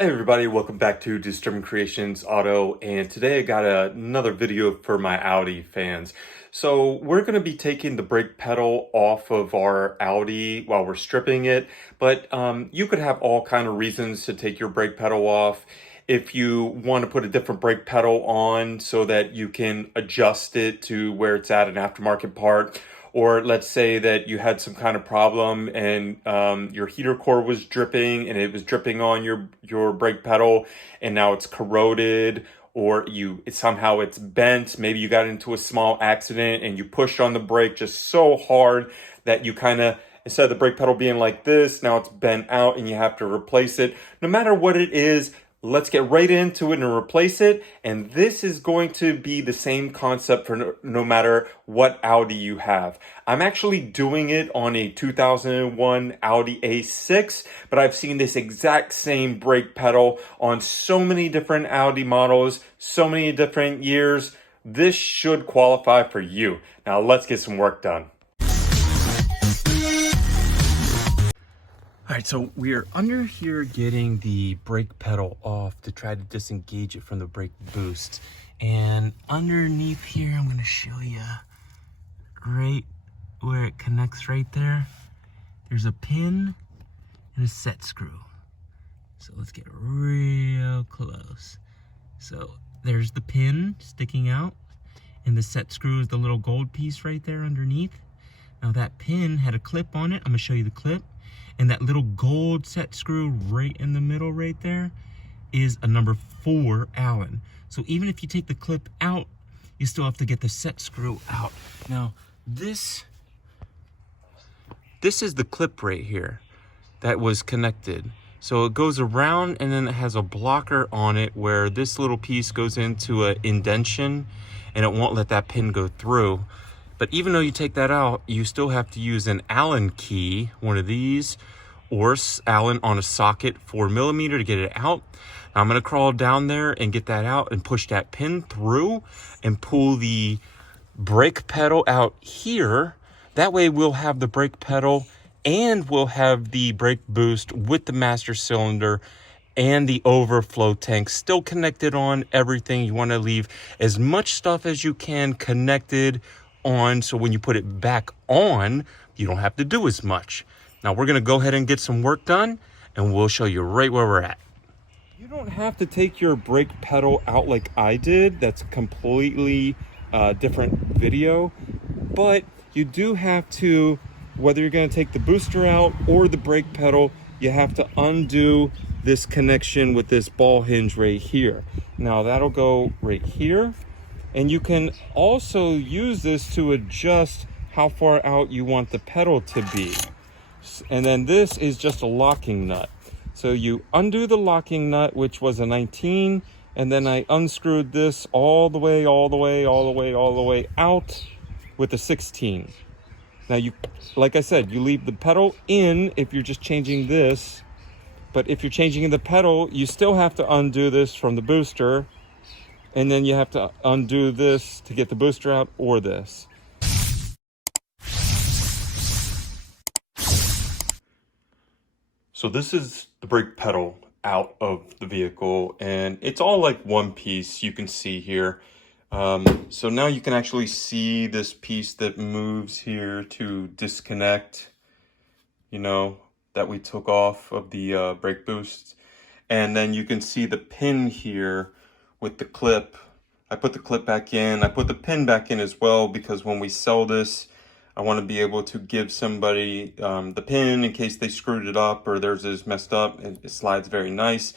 Hey everybody, welcome back to Disturbing Kreationz Auto, and today I got another video for my Audi fans. So we're going to be taking the brake pedal off of our Audi while we're stripping it, but you could have all kind of reasons to take your brake pedal off. If you want to put a different brake pedal on so that you can adjust it to where it's at an aftermarket part, or let's say that you had some kind of problem and your heater core was dripping and it was dripping on your brake pedal and now it's corroded, or somehow it's bent. Maybe you got into a small accident and you pushed on the brake just so hard that you kind of, instead of the brake pedal being like this, now it's bent out and you have to replace it. No matter what it is, let's get right into it and replace it. And this is going to be the same concept for no matter what Audi you have. I'm actually doing it on a 2001 Audi A6, but I've seen this exact same brake pedal on so many different Audi models, so many different years. This should qualify for you. Now let's get some work done. All right, so we're under here getting the brake pedal off to try to disengage it from the brake boost. And underneath here, I'm gonna show you right where it connects right there. There's a pin and a set screw. So let's get real close. So there's the pin sticking out and the set screw is the little gold piece right there underneath. Now that pin had a clip on it. I'm gonna show you the clip. And that little gold set screw right in the middle right there is a number 4 Allen. So even if you take the clip out, you still have to get the set screw out. Now, this is the clip right here that was connected. So it goes around and then it has a blocker on it where this little piece goes into an indentation and it won't let that pin go through. But even though you take that out, you still have to use an Allen key, one of these, or Allen on a socket 4mm to get it out. Now I'm gonna crawl down there and get that out and push that pin through and pull the brake pedal out here. That way we'll have the brake pedal and we'll have the brake boost with the master cylinder and the overflow tank still connected on everything. You wanna leave as much stuff as you can connected on, so when you put it back on, you don't have to do as much. Now we're gonna go ahead and get some work done and we'll show you right where we're at. You don't have to take your brake pedal out like I did. That's a completely different video, but you do have to, whether you're gonna take the booster out or the brake pedal, you have to undo this connection with this ball hinge right here. Now that'll go right here. And you can also use this to adjust how far out you want the pedal to be. And then this is just a locking nut. So you undo the locking nut, which was a 19, and then I unscrewed this all the way out with a 16. Now you, like I said, you leave the pedal in if you're just changing this, but if you're changing the pedal, you still have to undo this from the booster. And then you have to undo this to get the booster out, or this. So this is the brake pedal out of the vehicle, and it's all like one piece you can see here. So now you can actually see this piece that moves here to disconnect, you know, that we took off of the brake boost. And then you can see the pin here with the clip. I put the clip back in. I put the pin back in as well because when we sell this, I want to be able to give somebody the pin in case they screwed it up or theirs is messed up. It slides very nice.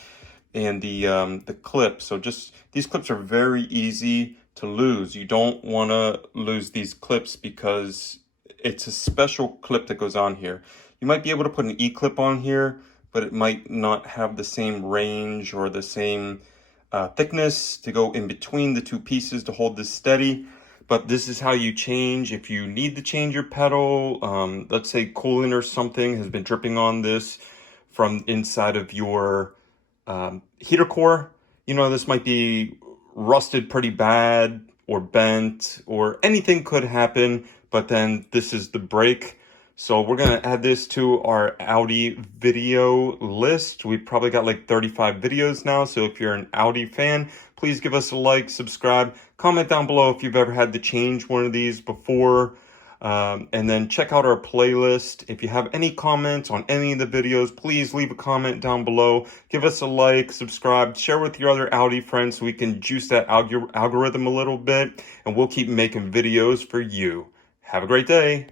And the clip. So just, these clips are very easy to lose. You don't want to lose these clips because it's a special clip that goes on here. You might be able to put an E-clip on here, but it might not have the same range or the same thickness to go in between the two pieces to hold this steady. But this is how you change if you need to change your pedal. Let's say coolant or something has been dripping on this from inside of your heater core. You know, this might be rusted pretty bad or bent or anything could happen, but then this is the brake. So we're going to add this to our Audi video list. We've probably got like 35 videos now. So if you're an Audi fan, please give us a like, subscribe, comment down below if you've ever had to change one of these before. And then check out our playlist. If you have any comments on any of the videos, please leave a comment down below. Give us a like, subscribe, share with your other Audi friends so we can juice that algorithm a little bit. And we'll keep making videos for you. Have a great day.